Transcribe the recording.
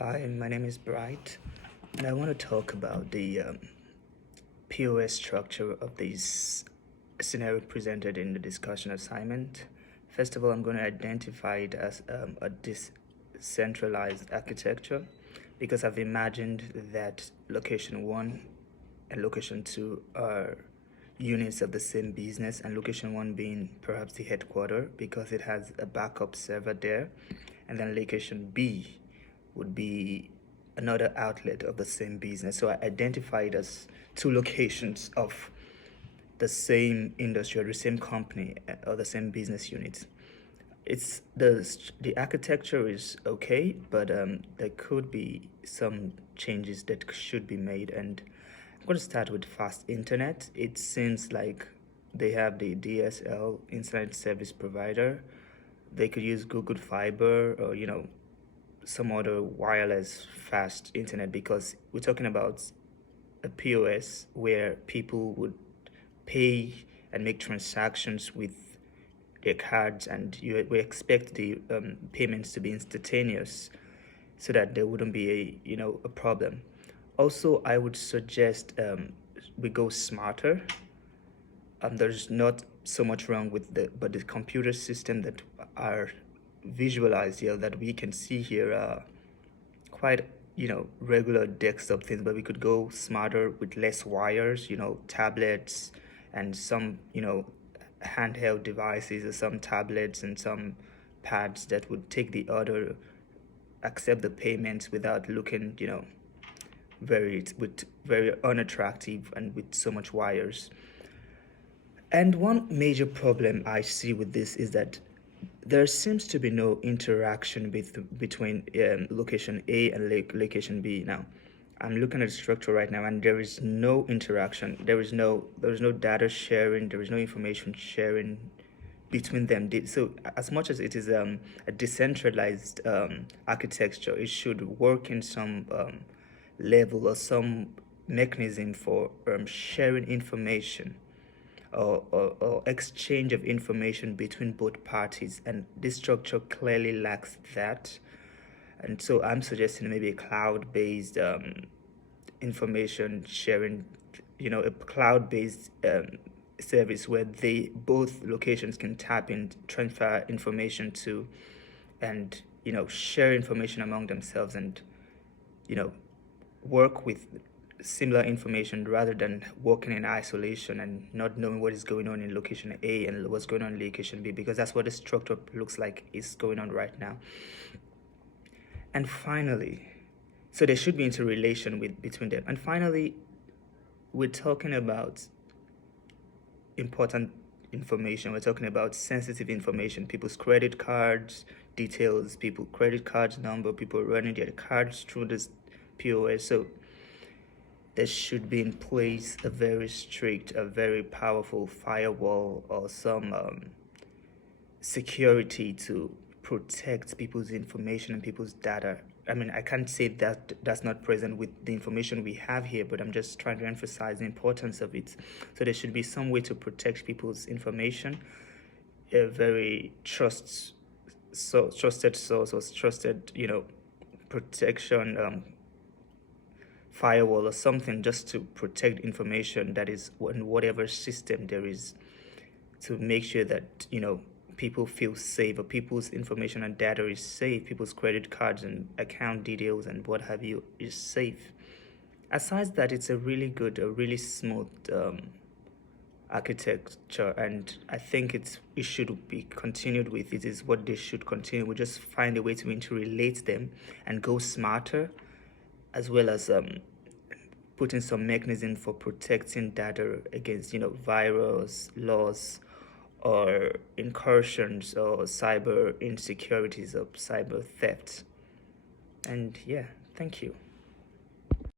Hi, my name is Bright, and I want to talk about the POS structure of this scenario presented in the discussion assignment. First of all, I'm going to identify it as a decentralized architecture because I've imagined that location 1 and location 2 are units of the same business, and location 1 being perhaps the headquarter because it has a backup server there, and then location B would be another outlet of the same business. So I identified as two locations of the same industry or the same company or the same business unit. It's the architecture is okay, but there could be some changes that should be made. And I'm going to start with fast internet. It seems like they have the DSL, internet service provider. They could use Google Fiber or some other wireless fast internet, because we're talking about a POS where people would pay and make transactions with their cards, and we expect the payments to be instantaneous so that there wouldn't be a problem. Also, I would suggest we go smarter. There's not so much wrong with the computer system that are visualized here, that we can see here, quite regular desktop things, but we could go smarter with less wires, tablets and some handheld devices, or some tablets and some pads that would take the order, accept the payments without looking very unattractive and with so much wires. And one major problem I see with this is that there seems to be no interaction between location A and location B. Now, I'm looking at the structure right now, and there is no interaction. There is no data sharing. There is no information sharing between them. So, as much as it is a decentralized architecture, it should work in some level or some mechanism for sharing information or exchange of information between both parties, and this structure clearly lacks that. And so I'm suggesting maybe a cloud-based information sharing, a cloud-based service where both locations can tap in, transfer information to, and share information among themselves, and work with similar information rather than working in isolation and not knowing what is going on in location A and what's going on in location B, because that's what the structure looks like is going on right now. And finally, so there should be interrelation between them. And finally, we're talking about important information. We're talking about sensitive information, people's credit cards details, people credit cards number, people running their cards through this POS. So there should be in place a very strict, a very powerful firewall or some security to protect people's information and people's data. I mean, I can't say that that's not present with the information we have here, but I'm just trying to emphasize the importance of it. So there should be some way to protect people's information, a very trusted source or trusted, protection firewall or something, just to protect information that is in whatever system there is, to make sure that people feel safe, or people's information and data is safe, people's credit cards and account details and what have you is safe. Aside that, it's a really good, a really smooth architecture, and I think it should be continued with. It is what they should continue. We just find a way to interrelate them and go smarter, as well as putting some mechanism for protecting data against virus, loss, or incursions, or cyber insecurities, or cyber theft. And yeah, thank you.